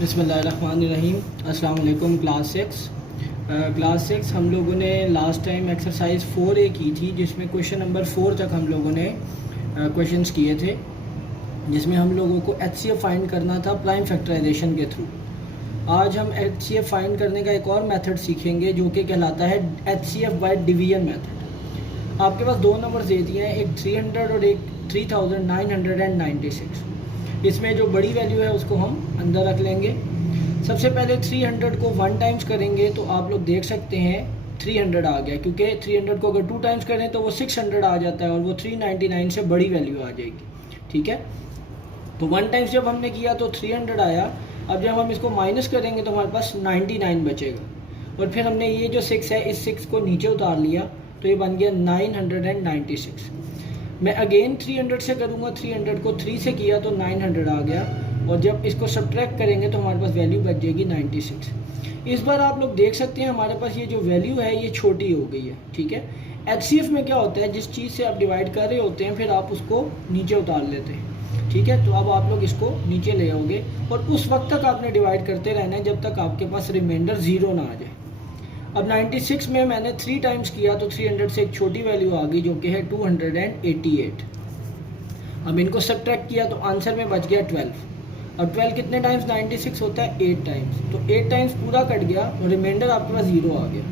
बिस्मिल्लाहिर्रहमानिर्रहीम। अस्सलाम वालेकुम क्लास सिक्स हम लोगों ने लास्ट टाइम एक्सरसाइज 4A की थी, जिसमें क्वेश्चन नंबर 4 तक हम लोगों ने क्वेश्चंस किए थे, जिसमें हम लोगों को HCF फाइंड करना था प्राइम फैक्टराइजेशन के थ्रू। आज हम HCF फाइंड करने का एक और मेथड सीखेंगे जो कि कहलाता है HCF बाय डिवीजन मेथड। आपके पास दो नंबर दे दिए हैं, एक 300 और एक 3996। इसमें जो बड़ी वैल्यू है उसको हम अंदर रख लेंगे। सबसे पहले 300 को 1 टाइम्स करेंगे तो आप लोग देख सकते हैं 300 आ गया, क्योंकि 300 को अगर 2 टाइम्स करें तो वो 600 आ जाता है और वो 399 से बड़ी वैल्यू आ जाएगी। ठीक है, तो 1 टाइम्स जब हमने किया तो 300 आया। अब जब हम इसको माइनस करेंगे तो हमारे पास 99 बचेगा, और फिर हमने ये जो 6 है इस 6 को नीचे उतार लिया तो ये बन गया 996। मैं अगेन 300 से करूँगा, 300 को 3 से किया तो 900 आ गया, और जब इसको सब्ट्रैक्ट करेंगे तो हमारे पास वैल्यू बच जाएगी 96। इस बार आप लोग देख सकते हैं हमारे पास ये जो वैल्यू है ये छोटी हो गई है। ठीक है, HCF में क्या होता है, जिस चीज़ से आप डिवाइड कर रहे होते हैं फिर आप उसको नीचे उतार लेते हैं। ठीक है, तो अब आप लोग इसको नीचे ले आओगे और उस वक्त तक आपने डिवाइड करते रहना है जब तक आपके पास रिमाइंडर 0 ना आ जाए। अब 96 में मैंने 3 टाइम्स किया तो 300 से एक छोटी वैल्यू आ गई जो कि है 288। अब इनको सब्ट्रैक्ट किया तो आंसर में बच गया 12। अब 12 कितने टाइम्स 96 होता है, 8 टाइम्स, तो 8 टाइम्स पूरा कट गया और रिमाइंडर आपके पास 0 आ गया।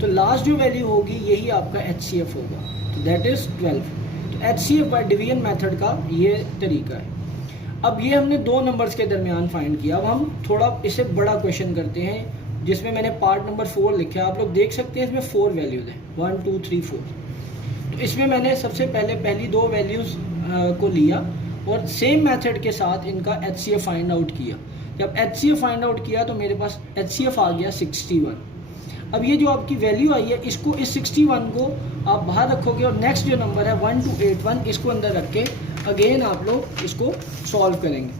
तो लास्ट जो वैल्यू होगी यही आपका HCF होगा, तो दैट इज़ 12। तो HCF बाय डिवीजन मेथड का ये तरीका है। अब ये हमने दो नंबर्स के दरमियान फाइंड किया। अब हम थोड़ा इसे बड़ा क्वेश्चन करते हैं जिसमें मैंने पार्ट नंबर 4 लिखा है। आप लोग देख सकते हैं इसमें 4 वैल्यूज़ हैं, 1 2 3 4। तो इसमें मैंने सबसे पहले पहली दो वैल्यूज़ को लिया और सेम मेथड के साथ इनका HCF फाइंड आउट किया। जब HCF फाइंड आउट किया तो मेरे पास HCF आ गया 61। अब ये जो आपकी वैल्यू आई है इसको, इस 61 को आप बाहर रखोगे और नेक्स्ट जो नंबर है 1281 इसको अंदर रख के अगेन आप लोग इसको सॉल्व करेंगे।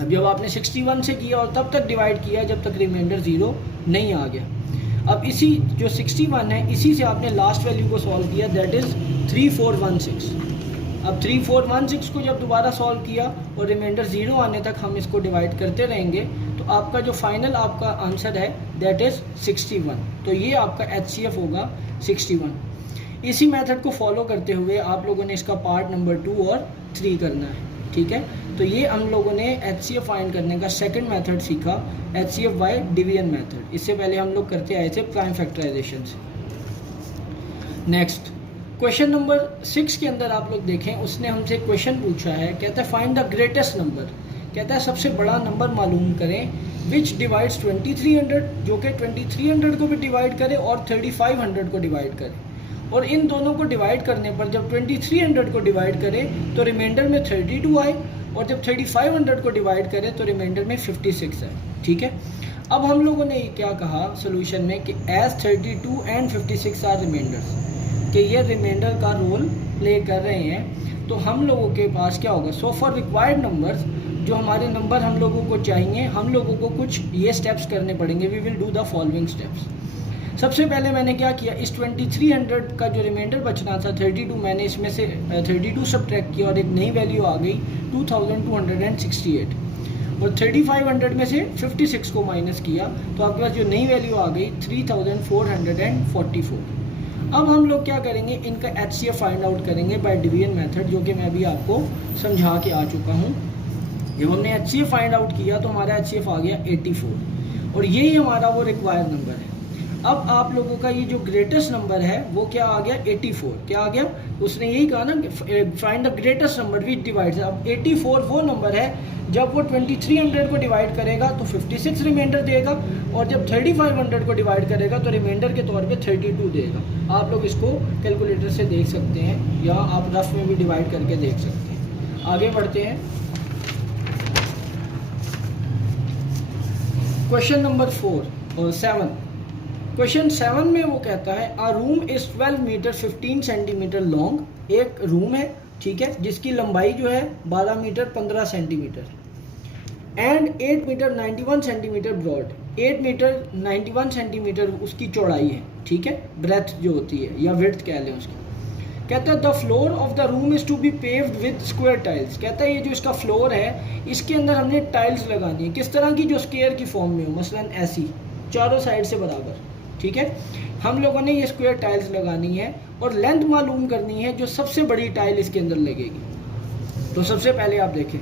अब जब आपने 61 से किया और तब तक डिवाइड किया जब तक रिमाइंडर 0 नहीं आ गया। अब इसी जो 61 है इसी से आपने लास्ट वैल्यू को सॉल्व किया, दैट इज़ 3416। अब 3416 को जब दोबारा सॉल्व किया और रिमाइंडर 0 आने तक हम इसको डिवाइड करते रहेंगे तो आपका जो फाइनल आपका आंसर है दैट इज़ 61। तो ये आपका HCF होगा 61। इसी मेथड को फॉलो करते हुए आप लोगों ने इसका पार्ट नंबर 2 और 3 करना है। ठीक है, तो ये हम लोगों ने HCF फाइंड करने का सेकंड मेथड सीखा, HCF बाय डिवीजन मेथड। इससे पहले हम लोग करते आए थे प्राइम फैक्टराइजेशन से। नेक्स्ट क्वेश्चन नंबर 6 के अंदर आप लोग देखें, उसने हमसे क्वेश्चन पूछा है, कहता है फाइंड द ग्रेटेस्ट नंबर। कहता है सबसे बड़ा नंबर मालूम करें विच डिवाइड्स 2300, जो कि 2300 को भी डिवाइड करे और 3500 को डिवाइड करे। और इन दोनों को डिवाइड करने पर जब 2300 को डिवाइड करें तो रिमाइंडर में 32 आए, और जब 3500 को डिवाइड करें तो रिमाइंडर में 56 है। ठीक है, अब हम लोगों ने क्या कहा सोल्यूशन में कि एज 32 एंड 56 आर रिमाइंडर्स, कि ये रिमाइंडर का रोल प्ले कर रहे हैं। तो हम लोगों के पास क्या होगा, सो फॉर रिक्वायर्ड नंबर्स, जो हमारे नंबर हम लोगों को चाहिए, हम लोगों को कुछ ये स्टेप्स करने पड़ेंगे। We will do the following steps. सबसे पहले मैंने क्या किया, इस 2300 का जो रिमाइंडर बचना था 32, मैंने इसमें से 32 सब्ट्रैक्ट किया और एक नई वैल्यू आ गई 2268, और 3500 में से 56 को माइनस किया तो आपके पास जो नई वैल्यू आ गई 3444। अब हम लोग क्या करेंगे, इनका HCF फाइंड आउट करेंगे बाय डिवीजन मेथड, जो कि मैं अभी आपको समझा के आ चुका हूँ। जब हमने HCF फाइंड आउट किया तो हमारा HCF आ गया 84, और यही हमारा वो रिक्वायर्ड नंबर है। अब आप लोगों का ये जो ग्रेटेस्ट नंबर है वो क्या आ गया, 84। क्या आ गया, उसने यही कहा ना कि find the greatest number which divides. अब 84 वो नंबर है जब वो 2300 को डिवाइड करेगा तो 56 रिमाइंडर देगा, और जब 3500 को डिवाइड करेगा तो रिमाइंडर के तौर पे 32 देगा। आप लोग इसको कैलकुलेटर से देख सकते हैं या आप रफ में भी डिवाइड करके देख सकते हैं। आगे बढ़ते हैं, क्वेश्चन नंबर 7। क्वेश्चन 7 में वो कहता है a room is 12 metre 15 centimetre long. एक रूम है, ठीक है, जिसकी लंबाई जो है 12 metre 15 centimetre and 8 metre 91 centimetre broad. 8 metre 91 centimetre उसकी चौड़ाई है। ठीक है, ब्रेथ जो होती है या विड्थ कह लें उसकी। कहता है the floor of the room is to be paved with square tiles. कहता है ये जो इसका फ्लोर है इसके अंदर हमने टाइल्स लगानी है, किस तरह की, जो स्क्वायर की फॉर्म में हो, मसलन ऐसी चारों साइड से बराबर, ठीक है। हम लोगों ने ये स्क्वायर टाइल्स लगानी है और लेंथ मालूम करनी है जो सबसे बड़ी टाइल इसके अंदर लगेगी। तो सबसे पहले आप देखें,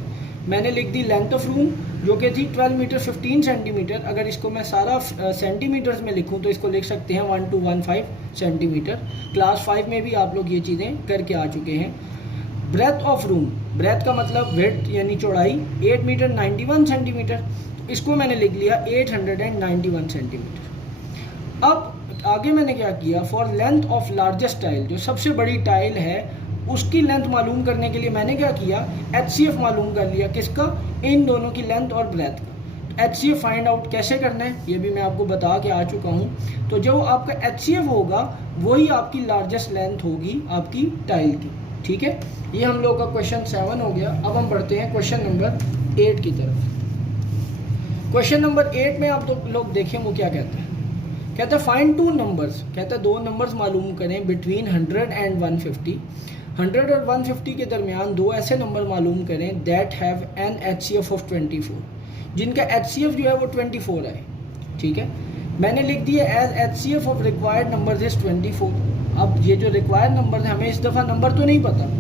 मैंने लिख दी लेंथ ऑफ रूम जो कि थी 12 मीटर 15 सेंटीमीटर। अगर इसको मैं सारा सेंटीमीटर्स में लिखूं तो इसको लिख सकते हैं 1215 सेंटीमीटर। क्लास 5 में भी आप लोग ये चीज़ें करके आ चुके हैं। ब्रेथ ऑफ रूम, ब्रेथ का मतलब विड्थ यानी चौड़ाई 8 मीटर 91 सेंटीमीटर, इसको मैंने लिख लिया 891 सेंटीमीटर। अब आगे मैंने क्या किया, for length of largest tile, जो सबसे बड़ी टाइल है उसकी लेंथ मालूम करने के लिए मैंने क्या किया, HCF मालूम कर लिया, किसका, इन दोनों की लेंथ और ब्रेथ का। HCF फाइंड आउट कैसे करना है ये भी मैं आपको बता के आ चुका हूँ। तो जो आपका HCF होगा वही आपकी लार्जेस्ट लेंथ होगी आपकी टाइल की, ठीक है। ये हम लोग का क्वेश्चन 7 हो गया। अब हम बढ़ते हैं क्वेश्चन नंबर 8 की तरफ। क्वेश्चन नंबर 8 में आप लोग देखें वो क्या कहते हैं। कहता है फाइंड 2 नंबर्स, कहता है 2 नंबर्स मालूम करें बिटवीन 100 एंड 150। 100 और 150 के दरमियान 2 ऐसे नंबर मालूम करें that have an HCF of 24, जिनका HCF जो है वो 24 है, ठीक है। मैंने लिख दिया as HCF of required number is 24। अब ये जो रिक्वायर्ड नंबर है, हमें इस दफ़ा नंबर तो नहीं पता,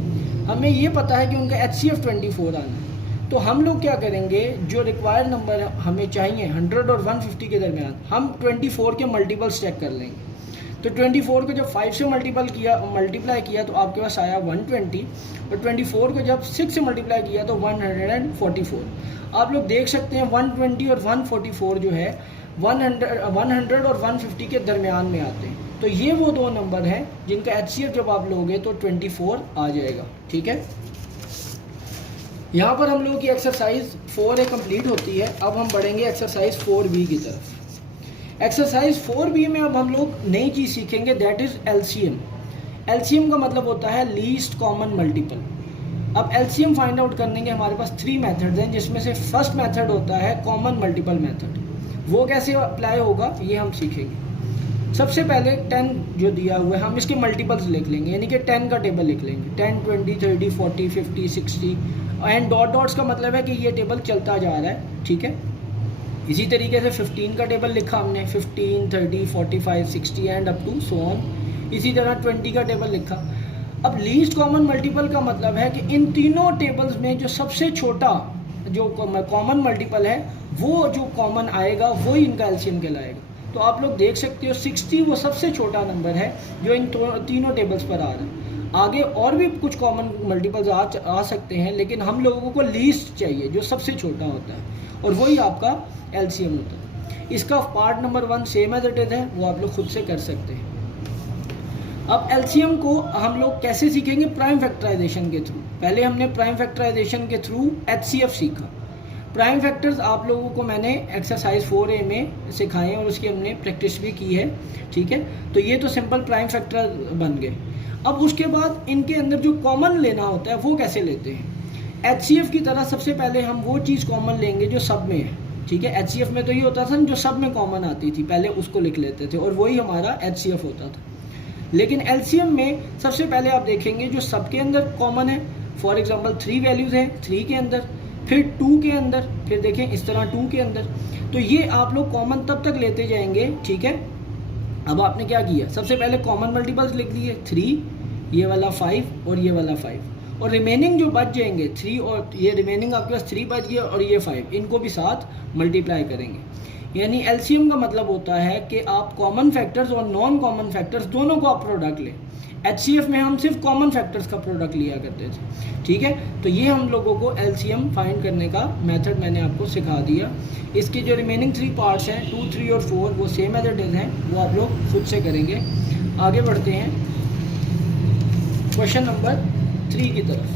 हमें ये पता है कि उनका HCF 24 आना है। तो हम लोग क्या करेंगे, जो रिक्वायर्ड नंबर हमें चाहिए 100 और 150 के दरमियान, हम 24 के मल्टीपल्स चेक कर लेंगे। तो 24 को जब 5 से मल्टीप्लाई किया तो आपके पास आया 120, और 24 को जब 6 से मल्टीप्लाई किया तो 144। आप लोग देख सकते हैं 120 और 144 जो है 100 और 150 के दरमियान में आते हैं। तो ये वो 2 नंबर हैं जिनका HCF जब आप लोगे तो 24 आ जाएगा, ठीक है। यहाँ पर हम लोगों की एक्सरसाइज 4A कंप्लीट होती है। अब हम बढ़ेंगे एक्सरसाइज 4B की तरफ। एक्सरसाइज 4B में अब हम लोग नई चीज़ सीखेंगे, दैट इज़ LCM। LCM का मतलब होता है लीस्ट कॉमन मल्टीपल। अब LCM फाइंड आउट करने के हमारे पास 3 मेथड्स हैं, जिसमें से फर्स्ट मेथड होता है कॉमन मल्टीपल मेथड। वो कैसे अप्लाई होगा ये हम सीखेंगे। सबसे पहले 10 जो दिया हुआ है हम इसके मल्टीपल्स लिख लेंगे, यानी कि 10 का टेबल लिख लेंगे, 10, 20, 30, 40, 50, 60 एंड डॉट्स का मतलब है कि ये टेबल चलता जा रहा है, ठीक है। इसी तरीके से 15 का टेबल लिखा हमने, 15, 30, 45, 60 and up to so on. इसी तरह 20 का टेबल लिखा। अब लीस्ट कॉमन मल्टीपल का मतलब है कि इन तीनों टेबल्स में जो सबसे छोटा जो कॉमन मल्टीपल है वो जो कॉमन आएगा वही इनका एलसीएम कहलाएगा। तो आप लोग देख सकते हो 60 वो सबसे छोटा नंबर है जो इन तीनों टेबल्स पर आ रहा है। आगे और भी कुछ कॉमन मल्टीपल्स आ सकते हैं, लेकिन हम लोगों को लीस्ट चाहिए जो सबसे छोटा होता है और वही आपका एलसीएम होता है। इसका part number 1 same as it is है, वो आप लोग खुद से कर सकते हैं। अब एलसीएम को हम लोग कैसे सीखेंगे? प्राइम फैक्टराइजेशन के थ्रू। पहले हमने प्राइम फैक्टराइजेशन के थ्रू एचसीएफ सीखा। प्राइम फैक्टर्स आप लोगों को मैंने एक्सरसाइज 4A में सिखाए और उसकी हमने प्रैक्टिस भी की है, ठीक है। तो ये तो सिंपल प्राइम फैक्टर बन गए। अब उसके बाद इनके अंदर जो कॉमन लेना होता है वो कैसे लेते हैं? एचसीएफ की तरह सबसे पहले हम वो चीज़ कॉमन लेंगे जो सब में है, ठीक है। एचसीएफ में तो ये होता था जो सब में कॉमन आती थी, पहले उसको लिख लेते थे और वही हमारा एचसीएफ होता था। लेकिन एलसीएम में सबसे पहले आप देखेंगे जो सबके अंदर कॉमन है। फॉर एग्जांपल 3 वैल्यूज़ हैं 3 के अंदर, फिर 2 के अंदर, फिर देखें इस तरह 2 के अंदर। तो ये आप लोग कॉमन तब तक लेते जाएंगे, ठीक है। अब आपने क्या किया? सबसे पहले कॉमन मल्टीपल्स लिख दिए 3, ये वाला 5 और ये वाला 5, और रिमेनिंग जो बच जाएंगे 3 और ये रिमेनिंग आपके पास 3 बच गया और ये 5, इनको भी साथ मल्टीप्लाई करेंगे। यानी एलसीएम का मतलब होता है कि आप कॉमन फैक्टर्स और नॉन कॉमन फैक्टर्स दोनों को आप प्रोडक्ट लें। एचसीएफ में हम सिर्फ कॉमन फैक्टर्स का प्रोडक्ट लिया करते थे, ठीक है। तो ये हम लोगों को एलसीएम फाइंड करने का मेथड मैंने आपको सिखा दिया। इसके जो रिमेनिंग 3 पार्ट्स हैं 2, 3 और 4 वो सेम एज इट इज हैं, वो आप लोग खुद से करेंगे। आगे बढ़ते हैं क्वेश्चन नंबर 3 की तरफ।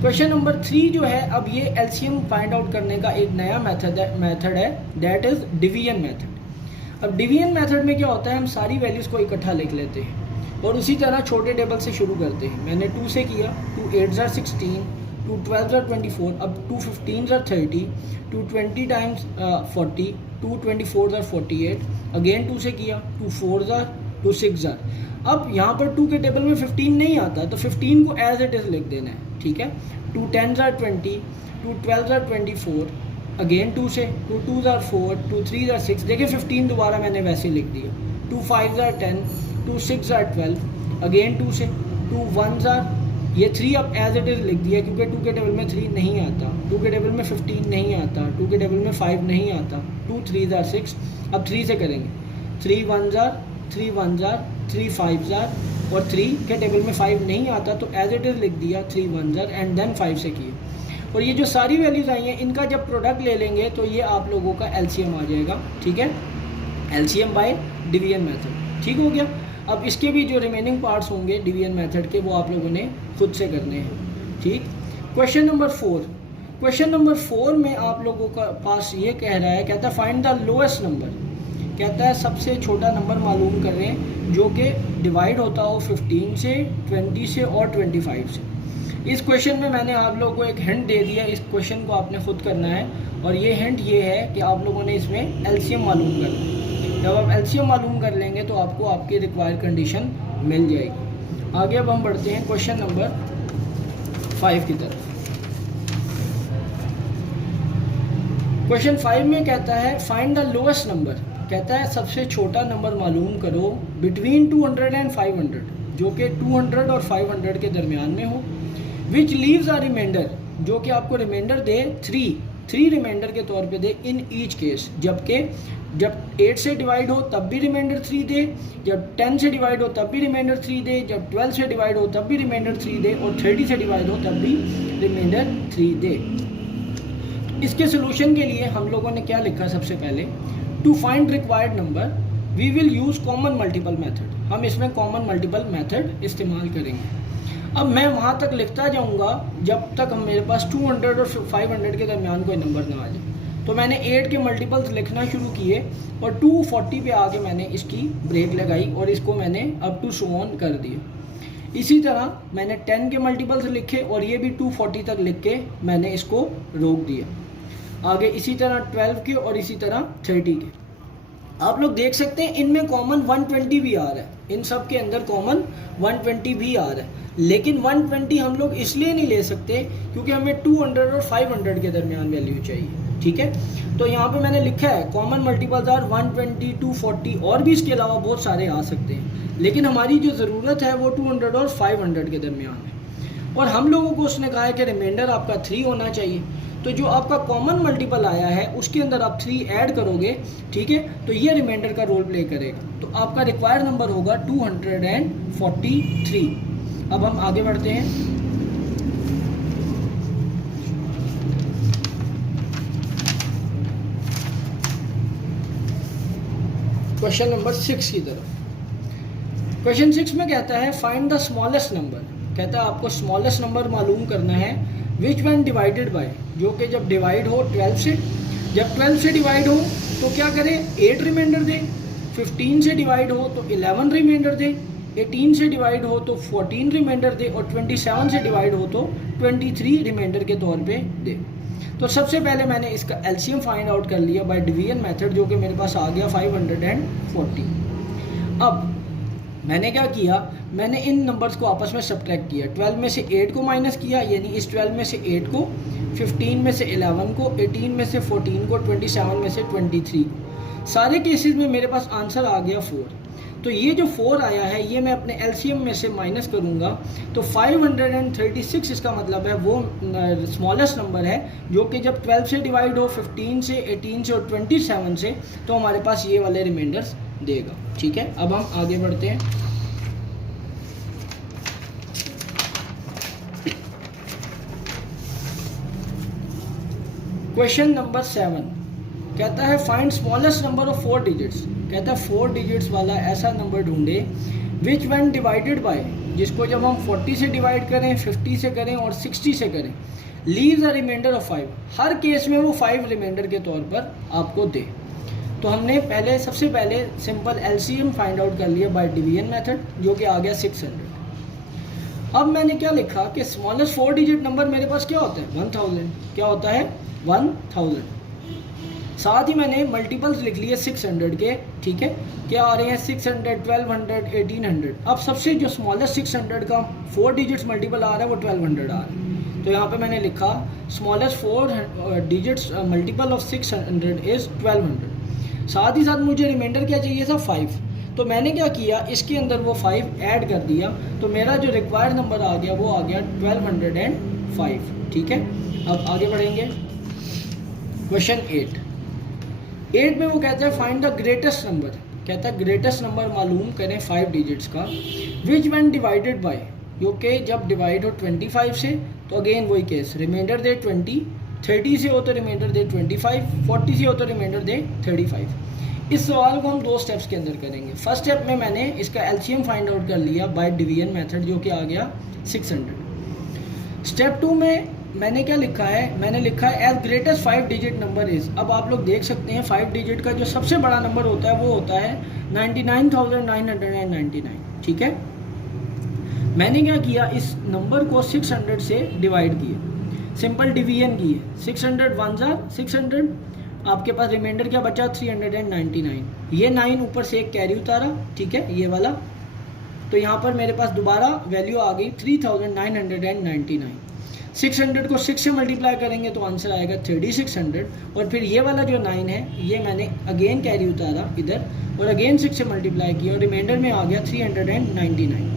क्वेश्चन नंबर 3 जो है, अब ये एलसीएम फाइंड आउट करने का एक नया मेथड है, दैट इज़ डिवीजन मेथड। अब डिवीजन मेथड में क्या होता है, हम सारी वैल्यूज़ को इकट्ठा लिख लेते हैं और उसी तरह छोटे टेबल से शुरू करते हैं। मैंने 2 से किया, 2 8 are 16, 2 12 are 24, अब 2 15 are 30, 2 20 times 40, 2 24 are 48, अगेन 2 से किया, 2 4 are टू 6 जार। अब यहाँ पर 2 के टेबल में 15 नहीं आता तो 15 को एज इट इज़ लिख देना है, ठीक है। 2 10 जार 20, 2 12 जार 24, अगेन 2 से 2 2 जार 4, 2 3 जार 6, देखिए 15 दोबारा मैंने वैसे लिख दिया। 2 5 जार 10, 2 6 जार 12, अगेन 2 से 2 1 जार, ये 3 अब एज इट इज़ लिख दिया क्योंकि 2 के टेबल में 3 नहीं आता, 2 के टेबल में 15 नहीं आता, 2 के टेबल में 5 नहीं आता, 2 3 जार 6, अब 3 से करेंगे। 3 1 जार, 3 1 जार, 3 5 जार, और 3 के टेबल में 5 नहीं आता तो एज इट इज़ लिख दिया 3 1 जार एंड देन 5 से किए। और ये जो सारी वैल्यूज़ आई हैं इनका जब प्रोडक्ट ले लेंगे तो ये आप लोगों का एलसीएम आ जाएगा, ठीक है, एलसीएम बाय डिवीजन मेथड, ठीक हो गया। अब इसके भी जो रिमेनिंग पार्ट्स होंगे डिवीजन मेथड के वो आप लोगों ने खुद से करने हैं, ठीक। क्वेश्चन नंबर 4, क्वेश्चन नंबर 4 में आप लोगों का पास ये कह रहा है, कहता है फाइंड द लोएस्ट नंबर, कहता है सबसे छोटा नंबर मालूम कर रहे हैं जो कि डिवाइड होता हो 15 से, 20 से और 25 से। इस क्वेश्चन में मैंने आप लोगों को एक हिंट दे दिया, इस क्वेश्चन को आपने खुद करना है और ये हिंट ये है कि आप लोगों ने इसमें एलसीएम मालूम करना है। जब आप एलसीएम मालूम कर लेंगे तो आपको आपकी रिक्वायर्ड कंडीशन मिल जाएगी। आगे अब हम बढ़ते हैं क्वेश्चन नंबर 5 की तरफ। क्वेश्चन 5 में कहता है फाइंड द लोएस्ट नंबर, कहता है सबसे छोटा नंबर मालूम करो बिटवीन 200 एंड 500, जो कि 200 और 500 के दरमियान में हो, विच लीव्स अ रिमाइंडर, जो कि आपको रिमाइंडर दे 3 रिमाइंडर के तौर पे दे इन ईच केस, जबकि जब 8 से डिवाइड हो तब भी रिमाइंडर 3 दे, जब 10 से डिवाइड हो तब भी रिमाइंडर 3 दे, जब 12 से डिवाइड हो तब भी रिमाइंडर 3 दे और 30 से डिवाइड हो तब भी रिमाइंडर 3 दे। इसके सोल्यूशन के लिए हम लोगों ने क्या लिखा, सबसे पहले to find required number we will use common multiple method, हम इसमें कॉमन मल्टीपल मेथड इस्तेमाल करेंगे। अब मैं वहाँ तक लिखता जाऊँगा जब तक हम मेरे पास 200 और 500 के दरमियान कोई नंबर ना आ जाए। तो मैंने 8 के मल्टीपल्स लिखना शुरू किए और 240 पे आके मैंने इसकी ब्रेक लगाई और इसको मैंने अप टू सो ऑन कर दिया। इसी तरह मैंने 10 के मल्टीपल्स लिखे और ये भी 240 तक लिख के मैंने इसको रोक दिया। आगे इसी तरह 12 के और इसी तरह 30 के। आप लोग देख सकते हैं इनमें कॉमन 120 भी आ रहा है, इन सब के अंदर कॉमन 120 भी आ रहा है, लेकिन 120 हम लोग इसलिए नहीं ले सकते क्योंकि हमें 200 और 500 के दरमियान वैल्यू चाहिए, ठीक है। तो यहाँ पे मैंने लिखा है कॉमन मल्टीपल्स आर 120, 240 और भी इसके अलावा बहुत सारे आ सकते हैं, लेकिन हमारी जो ज़रूरत है वो 200 और 500 के दरमियान है। और हम लोगों को उसने कहा है कि रिमाइंडर आपका 3 होना चाहिए, तो जो आपका कॉमन मल्टीपल आया है उसके अंदर आप 3 ऐड करोगे, ठीक है, तो ये रिमाइंडर का रोल प्ले करेगा। तो आपका रिक्वायर्ड नंबर होगा 243। अब हम आगे बढ़ते हैं। क्वेश्चन नंबर 6 की तरफ। क्वेश्चन 6 में कहता है फाइंड द स्मॉलेस्ट नंबर, कहता है आपको स्मॉलेस्ट नंबर मालूम करना है विच वन डिवाइडेड बाय, जो कि जब डिवाइड हो 12 से, जब 12 से डिवाइड हो तो क्या करे 8 रिमाइंडर दे, 15 से डिवाइड हो तो 11 रिमाइंडर दे, 18 से डिवाइड हो तो 14 रिमाइंडर दे और 27 से डिवाइड हो तो 23 रिमाइंडर के तौर पे दे। तो सबसे पहले मैंने इसका एलसीएम फाइंड आउट कर लिया बाय डिवीजन मेथड, जो कि मेरे पास आ गया 540। अब मैंने क्या किया, मैंने इन नंबर्स को आपस में सब्ट्रैक्ट किया। 12 में से 8 को माइनस किया, यानी इस 12 में से 8 को, 15 में से 11 को, 18 में से 14 को, 27 में से 23 को। सारे केसेस में मेरे पास आंसर आ गया 4। तो ये जो 4 आया है ये मैं अपने एलसीएम में से माइनस करूँगा, तो 536 इसका मतलब है वो स्मॉलेस्ट नंबर है जो कि जब 12 से डिवाइड हो, 15 से, 18 से और 27 से, तो हमारे पास ये वाले रिमाइंडर्स देगा, ठीक है। अब हम आगे बढ़ते हैं। क्वेश्चन नंबर 7 कहता है find smallest number of 4 digits, कहता है 4 डिजिट्स वाला ऐसा नंबर ढूंढे विच वन डिवाइडेड बाय, जिसको जब हम 40 से डिवाइड करें, 50 से करें और 60 से करें, लीव्स अ रिमाइंडर ऑफ 5, हर केस में वो 5 रिमाइंडर के तौर पर आपको दे। तो हमने पहले सबसे पहले सिंपल एलसीएम फाइंड आउट कर लिया बाय डिवीजन मेथड, जो कि आ गया 600। अब मैंने क्या लिखा कि स्मॉलेस्ट 4 डिजिट नंबर मेरे पास क्या होता है 1000, क्या होता है 1000। साथ ही मैंने मल्टीपल्स लिख लिए 600 के, ठीक है। क्या आ रहे हैं 600, 1200, 1800। अब सबसे जो स्मॉलेस्ट 600 का 4 डिजिट्स मल्टीपल आ रहा है वो 1200 आ रहा है। तो यहाँ पे मैंने लिखा smallest 4 digits multiple of 600 is 1200। साथ ही साथ मुझे रिमाइंडर क्या चाहिए था 5। तो मैंने क्या किया, इसके अंदर वो 5 ऐड कर दिया, तो मेरा जो रिक्वायर्ड नंबर आ गया वो आ गया 1205, ठीक है। अब आगे बढ़ेंगे क्वेश्चन 8 में वो कहता है फाइंड द ग्रेटेस्ट नंबर। कहता है ग्रेटेस्ट नंबर मालूम करें 5 डिजिट्स का, विच व्हेन डिवाइडेड बाय, क्योंकि जब डिवाइड हो 25 से तो अगेन वही केस, रिमाइंडर दे 20, 30 से हो तो रिमाइंडर दे 25, 40 से हो तो रिमाइंडर दे 35। इस सवाल को हम 2 स्टेप्स के अंदर करेंगे। फर्स्ट स्टेप में मैंने इसका एलसीएम फाइंड आउट कर लिया बाय डिवीजन मेथड, जो कि आ गया 600। स्टेप 2 में मैंने क्या लिखा है, मैंने लिखा है as greatest 5 digit number is. अब आप लोग देख सकते हैं 5 डिजिट का जो सबसे बड़ा नंबर होता है वो होता है 99,999, ठीक है। मैंने क्या किया, इस नंबर को 600 से डिवाइड किया, सिंपल डिवीजन की है। 600 1 जार 600, आपके पास रिमाइंडर क्या बचा 399। ये 9 ऊपर से एक कैरी उतारा, ठीक है, ये वाला। तो यहाँ पर मेरे पास दोबारा वैल्यू आ गई 3999। 600 को 6 से मल्टीप्लाई करेंगे तो आंसर आएगा 3600। और फिर ये वाला जो 9 है ये मैंने अगेन कैरी उतारा इधर और अगेन 6 से मल्टीप्लाई किया और रिमाइंडर में आ गया 399।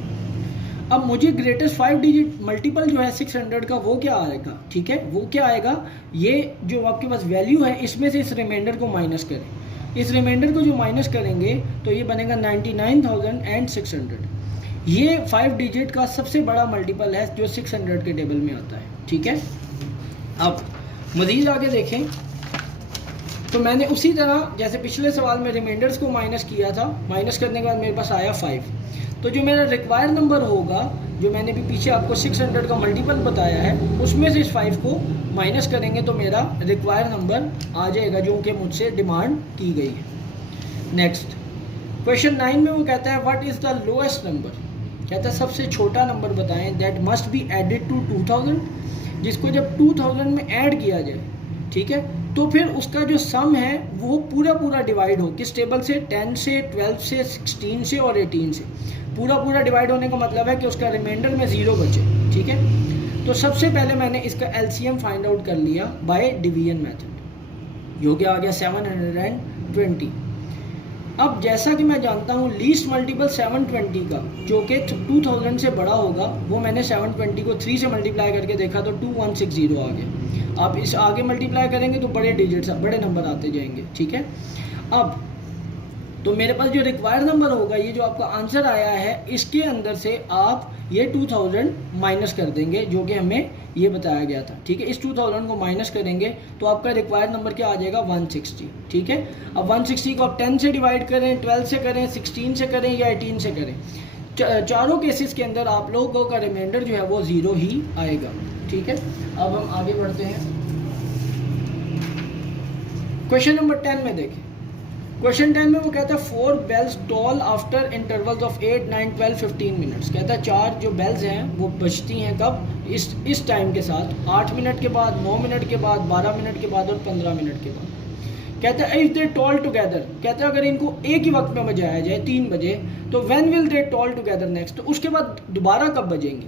अब मुझे ग्रेटेस्ट 5 डिजिट मल्टीपल जो है 600 का वो क्या आएगा, ठीक है, वो क्या आएगा, ये जो आपके पास वैल्यू है इसमें से इस रिमाइंडर को माइनस करें। इस रिमाइंडर को जो माइनस करेंगे तो ये बनेगा 99,600। ये 5 डिजिट का सबसे बड़ा मल्टीपल है जो 600 के टेबल में आता है, ठीक है। अब मज़ीद आगे देखें तो मैंने उसी तरह जैसे पिछले सवाल में रिमाइंडर्स को माइनस किया था, माइनस करने के बाद मेरे पास आया 5। तो जो मेरा रिक्वायर्ड नंबर होगा, जो मैंने भी पीछे आपको 600 का मल्टीपल बताया है, उसमें से इस 5 को माइनस करेंगे तो मेरा रिक्वायर्ड नंबर आ जाएगा जो कि मुझसे डिमांड की गई है। नेक्स्ट क्वेश्चन 9 में वो कहता है what is the lowest number. कहता है सबसे छोटा नंबर बताएं that must be added to 2000, जिसको जब 2000 में ऐड किया जाए, ठीक है, तो फिर उसका जो सम है वो पूरा डिवाइड हो किस टेबल से, 10 से, 12 से, 16 से और 18 से। पूरा डिवाइड होने का मतलब है कि उसका रिमाइंडर में 0 बचे, ठीक है। तो सबसे पहले मैंने इसका एलसीएम फाइंड आउट कर लिया बाय डिवीजन मेथड, जो कि आ गया 720। अब जैसा कि मैं जानता हूँ लीस्ट मल्टीपल 720 का जो कि 2000 से बड़ा होगा, वो मैंने 720 को 3 से मल्टीप्लाई करके देखा तो 2160 आ गया। आप इस आगे मल्टीप्लाई करेंगे तो बड़े डिजिट्स, बड़े नंबर आते जाएंगे, ठीक है। अब तो मेरे पास जो रिक्वायर्ड नंबर होगा, ये जो आपका आंसर आया है, इसके अंदर से आप ये 2000 माइनस कर देंगे जो कि हमें ये बताया गया था, ठीक है। इस 2000 को माइनस करेंगे तो आपका रिक्वायर्ड नंबर क्या आ जाएगा 160, ठीक है। अब 160 को आप 10 से डिवाइड करें, 12 से करें, 16 से करें या 18 से करें, चारों केसेस के अंदर आप लोगों का रिमाइंडर जो है वो 0 ही आएगा, ठीक है। अब हम आगे बढ़ते हैं क्वेश्चन नंबर 10 में देखें। क्वेश्चन 10 में वो कहता है 4 bells toll after intervals of 8, 9, 12, 15 minutes. कहता है 4 जो बेल्स हैं वो बजती हैं कब, इस टाइम के साथ, 8 मिनट के बाद, 9 मिनट के बाद, 12 मिनट के बाद और 15 मिनट के बाद। कहता है इफ दे टॉल टुगेदर, कहता है अगर इनको एक ही वक्त में बजाया जाए 3 बजे तो when will they toll together next, तो उसके बाद दोबारा कब बजेंगे।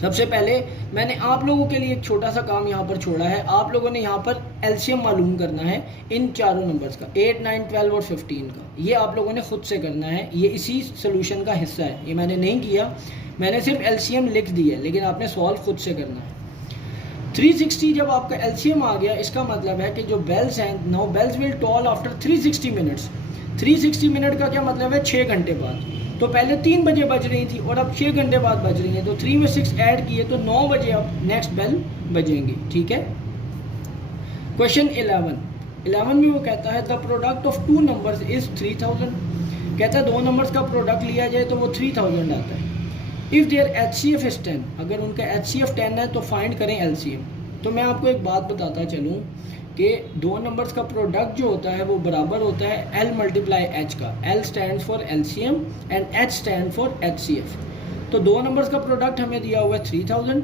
सबसे पहले मैंने आप लोगों के लिए एक छोटा सा काम यहाँ पर छोड़ा है। आप लोगों ने यहाँ पर एलसीएम मालूम करना है इन चारों नंबर्स का, 8, 9, 12 और 15 का। ये आप लोगों ने खुद से करना है, ये इसी सोल्यूशन का हिस्सा है। ये मैंने नहीं किया, मैंने सिर्फ एलसीएम लिख दी है, लेकिन आपने सॉल्व खुद से करना है। 360 जब आपका एलसीएम आ गया, इसका मतलब है कि जो बेल्स हैं, now bells will toll after 360 minutes. 360 minute का क्या मतलब है, 6 घंटे बाद। तो पहले 3 बजे बज रही थी और अब 6 घंटे बाद बज रही है, तो 3 में 6 ऐड किए तो 9 बजे अब नेक्स्ट बेल बजेंगी, ठीक है। क्वेश्चन 11 में वो कहता है the product of 2 numbers is 3000। कहता है 2 नंबर्स का प्रोडक्ट लिया जाए तो वो 3000 आता है। इफ़ देयर HCF इज 10, अगर उनका HCF 10 है तो फाइंड करें LCM। तो मैं आपको एक बात बताता चलूँ कि 2 नंबर्स का प्रोडक्ट जो होता है वो बराबर होता है L मल्टीप्लाई H का। L stand for LCM and H stand for HCF। तो 2 नंबर्स का प्रोडक्ट हमें दिया हुआ है 3000,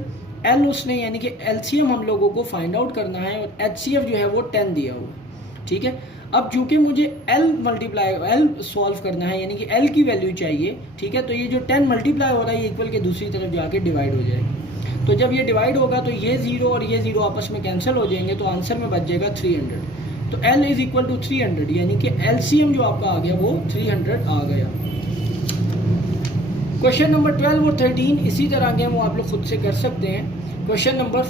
L उसने यानी कि LCM हम लोगों को फाइंड आउट करना है और HCF जो है वो 10 दिया हुआ है, ठीक है। अब चूंकि मुझे L सॉल्व करना है, यानी कि L की वैल्यू चाहिए, ठीक है, तो ये जो 10 मल्टीप्लाई हो रहा है ये इक्वल के दूसरी तरफ जाके डिवाइड हो जाएगा। तो जब ये डिवाइड होगा तो ये 0 और ये 0 आपस में कैंसिल हो जाएंगे, तो आंसर में बच जाएगा 300। तो L इज इक्वल टू 300, यानी कि LCM जो आपका आ गया वो 300 आ गया। क्वेश्चन नंबर 12 और 13 इसी तरह के वो आप लोग खुद से कर सकते हैं। क्वेश्चन नंबर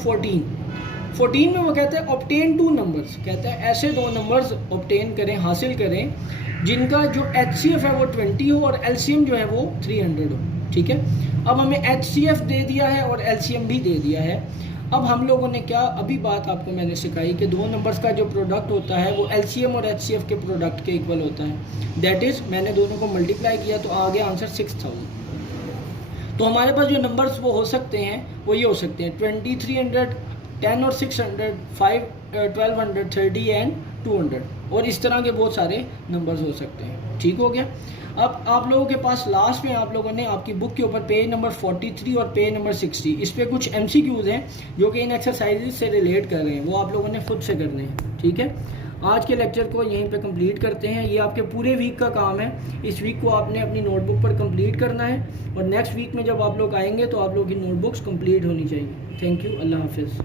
14 में वो कहता है ऑब्टेन 2 नंबर्स, कहता है ऐसे 2 नंबर्स ऑब्टेन करें, हासिल करें, जिनका जो HCF है वो 20 हो और LCM जो है वो 300 हो, ठीक है। अब हमें HCF दे दिया है और LCM भी दे दिया है। अब हम लोगों ने क्या, अभी बात आपको मैंने सिखाई कि 2 नंबर्स का जो प्रोडक्ट होता है वो LCM और HCF के प्रोडक्ट के इक्वल होता है। दैट इज़ मैंने दोनों को मल्टीप्लाई किया तो आ गया आंसर 6000। तो हमारे पास जो नंबर्स वो हो सकते हैं वो ये हो सकते हैं 20, 300, 10 और 600, 5, 1200, 30 एंड 200, और इस तरह के बहुत सारे नंबर्स हो सकते हैं, ठीक हो गया। अब आप लोगों के पास लास्ट में आप लोगों ने आपकी बुक के ऊपर पेज नंबर 43 और पेज नंबर 60 इस पे कुछ MCQs हैं जो कि इन एक्सरसाइजेज से रिलेट कर रहे हैं, वो आप लोगों ने खुद से करने हैं, ठीक है। आज के लेक्चर को यहीं पे कंप्लीट करते हैं। ये आपके पूरे वीक का काम है। इस वीक को आपने अपनी नोटबुक पर कंप्लीट करना है और नेक्स्ट वीक में जब आप लोग आएंगे तो आप लोगों की नोटबुक्स कंप्लीट होनी चाहिए। थैंक यू, अल्लाह हाफिज़।